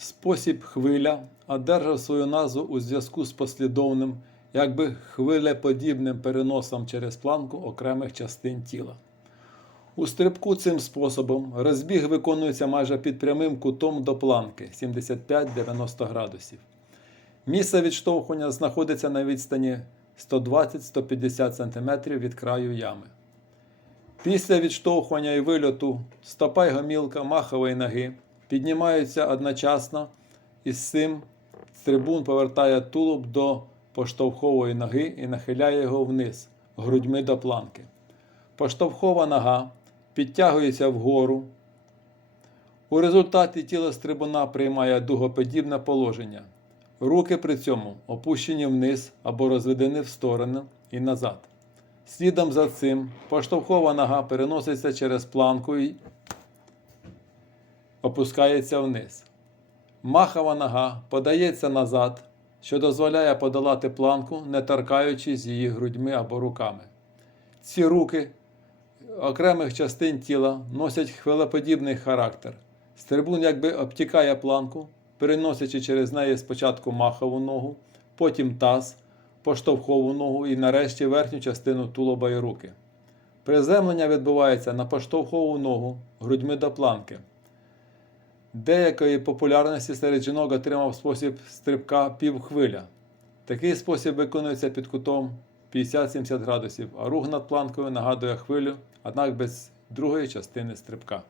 Спосіб хвиля одержав свою назву у зв'язку з послідовним, якби хвилеподібним переносом через планку окремих частин тіла. У стрибку цим способом розбіг виконується майже під прямим кутом до планки 75-90 градусів. Місце відштовхування знаходиться на відстані 120-150 см від краю ями. Після відштовхування і вильоту стопа й гомілка махової ноги піднімаються одночасно, і з цим стрибун повертає тулуб до поштовхової ноги і нахиляє його вниз, грудьми до планки. Поштовхова нога підтягується вгору. У результаті тіло стрибуна приймає дугоподібне положення. Руки при цьому опущені вниз або розведені в сторону і назад. Слідом за цим поштовхова нога переноситься через планку опускається вниз. Махова нога подається назад, що дозволяє подолати планку, не торкаючись її грудьми або руками. Ці руки окремих частин тіла носять хвилеподібний характер. Стрибун якби обтікає планку, переносячи через неї спочатку махову ногу, потім таз, поштовхову ногу і нарешті верхню частину тулуба і руки. Приземлення відбувається на поштовхову ногу грудьми до планки. Деякої популярності серед жінок отримав спосіб стрибка півхвиля. Такий спосіб виконується під кутом 50-70 градусів, а рух над планкою нагадує хвилю, однак без другої частини стрибка.